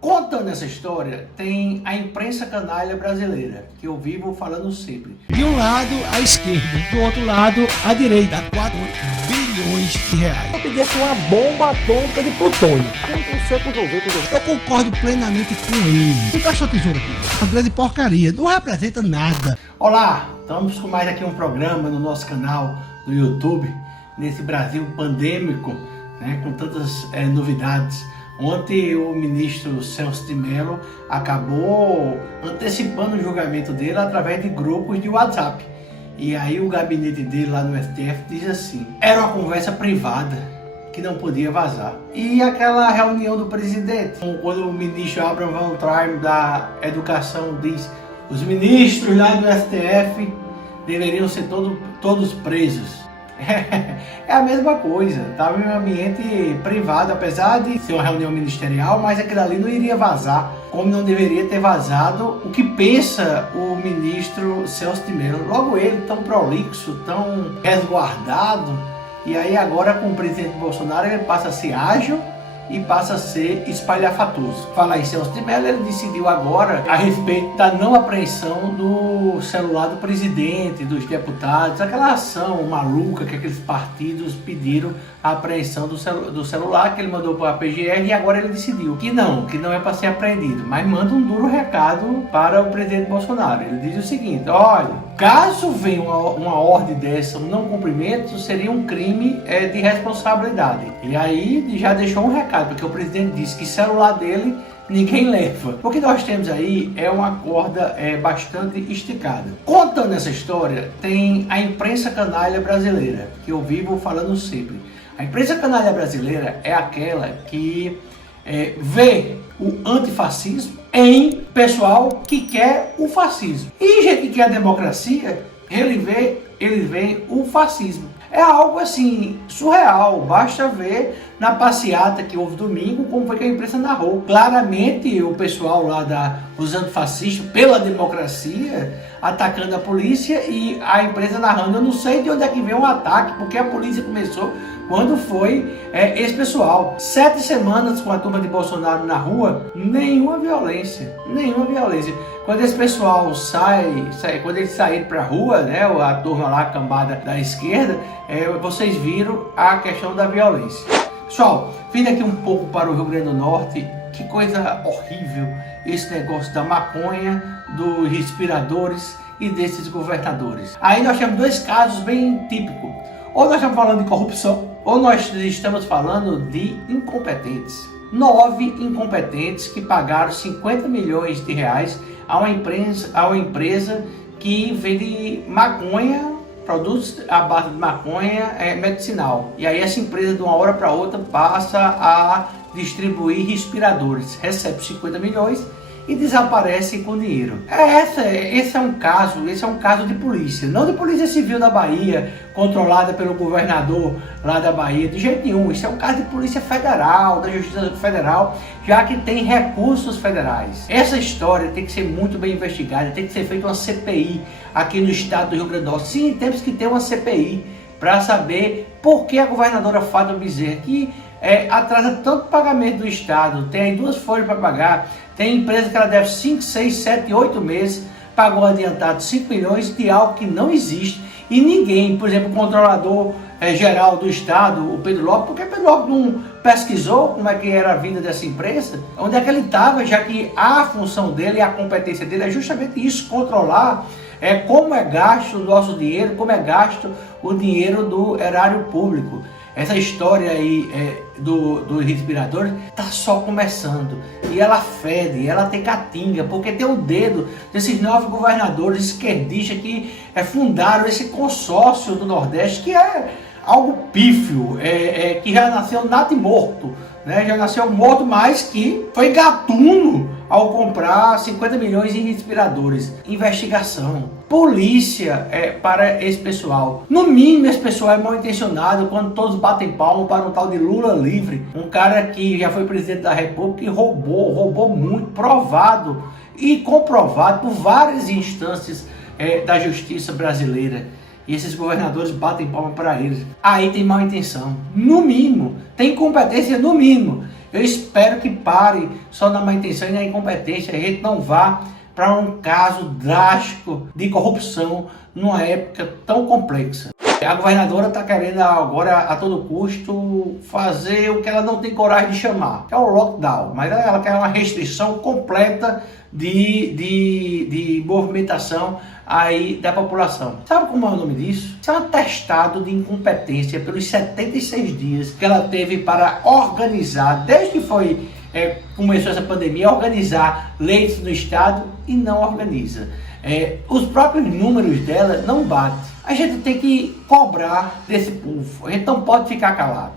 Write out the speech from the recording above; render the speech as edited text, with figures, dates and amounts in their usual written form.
Contando essa história, tem a imprensa canalha brasileira, que eu vivo falando sempre. De um lado, a esquerda, do outro lado, a direita. 4 bilhões de reais. Eu pedi uma bomba atômica de plutônio. Eu concordo plenamente com ele. Não gastou tesouro aqui. Uma grande porcaria. Não representa nada. Olá, estamos com mais aqui um programa no nosso canal do YouTube, nesse Brasil pandêmico, né, com tantas novidades. Ontem o ministro Celso de Mello acabou antecipando o julgamento dele através de grupos de WhatsApp. E aí o gabinete dele lá no STF diz assim: era uma conversa privada que não podia vazar. E aquela reunião do presidente, quando o ministro Abraham Weintraub da Educação diz: os ministros lá do STF deveriam ser todos presos. É a mesma coisa, estava em um ambiente privado, apesar de ser uma reunião ministerial, mas aquilo ali não iria vazar, como não deveria ter vazado o que pensa o ministro Celso de Mello. Logo ele, tão prolixo, tão resguardado, e aí agora com o presidente Bolsonaro ele passa a ser ágil e passa a ser espalhafatoso. Falar em Celso de Mello, ele decidiu agora a respeito da não apreensão do celular do presidente, dos deputados, aquela ação maluca que aqueles partidos pediram a apreensão do celular, que ele mandou para a PGR, e agora ele decidiu que não é para ser apreendido, mas manda um duro recado para o presidente Bolsonaro. Ele diz o seguinte: olha, caso venha uma ordem dessa, um não cumprimento, seria um crime de responsabilidade. E aí já deixou um recado, porque o presidente disse que celular dele ninguém leva. O que nós temos aí é uma corda bastante esticada. Contando essa história, tem a imprensa canalha brasileira, que eu vivo falando sempre. A imprensa canalha brasileira é aquela que vê o antifascismo em pessoal que quer o fascismo. E gente que quer a democracia, ele vê o fascismo. É algo assim surreal, basta ver na passeata que houve domingo como foi que a imprensa narrou. Claramente o pessoal lá os antifascistas pela democracia atacando a polícia e a imprensa narrando. Eu não sei de onde é que vem o ataque, porque a polícia começou quando foi esse pessoal. 7 semanas com a turma de Bolsonaro na rua, nenhuma violência. Quando esse pessoal quando eles saíram para a rua, né, a turma lá, a cambada da esquerda, vocês viram a questão da violência. Pessoal, vindo aqui um pouco para o Rio Grande do Norte, que coisa horrível esse negócio da maconha, dos respiradores e desses governadores. Aí nós temos 2 casos bem típicos. Ou nós estamos falando de corrupção, ou nós estamos falando de incompetentes. 9 incompetentes que pagaram 50 milhões de reais a uma empresa que vende maconha, produtos à base de maconha medicinal. E aí essa empresa de uma hora para outra passa a distribuir respiradores, recebe 50 milhões e desaparece com dinheiro. Esse é um caso de polícia, não de polícia civil da Bahia, controlada pelo governador lá da Bahia, de jeito nenhum. Isso é um caso de polícia federal, da Justiça Federal, já que tem recursos federais. Essa história tem que ser muito bem investigada, tem que ser feita uma CPI aqui no estado do Rio Grande do Norte. Sim, temos que ter uma CPI para saber por que a governadora Fátima Bezerra, que atrasa tanto pagamento do estado, tem aí 2 folhas para pagar, tem empresa que ela deve 5, 6, 7, 8 meses, pagou adiantado 5 milhões de algo que não existe, e ninguém, por exemplo, o controlador geral do estado, o Pedro Lopes, porque Pedro Lopes não pesquisou como é que era a vida dessa empresa, onde é que ele estava, já que a função dele e a competência dele é justamente isso, controlar como é gasto o nosso dinheiro, como é gasto o dinheiro do erário público. Essa história aí do respirador está só começando, e ela fede, ela tem catinga, porque tem o dedo desses 9 governadores esquerdistas que fundaram esse consórcio do Nordeste, que é algo pífio, que já nasceu nato e morto, né? Já nasceu morto, mas que foi gatuno ao comprar 50 milhões em respiradores. Investigação, polícia para esse pessoal. No mínimo esse pessoal é mal intencionado quando todos batem palmo para um tal de Lula livre, um cara que já foi presidente da República e roubou muito, provado e comprovado por várias instâncias da justiça brasileira. E esses governadores batem palma para eles. Aí tem mal intenção, no mínimo. Tem incompetência, no mínimo. Eu espero que pare só na má intenção e na incompetência. A gente não vá para um caso drástico de corrupção numa época tão complexa. A governadora está querendo agora a todo custo fazer o que ela não tem coragem de chamar, que é o lockdown, mas ela quer uma restrição completa de movimentação aí da população. Sabe como é o nome disso? Isso é um atestado de incompetência pelos 76 dias que ela teve para organizar, desde que começou essa pandemia, organizar leitos no estado e não organiza. Os próprios números dela não batem. A gente tem que cobrar desse povo, a gente não pode ficar calado.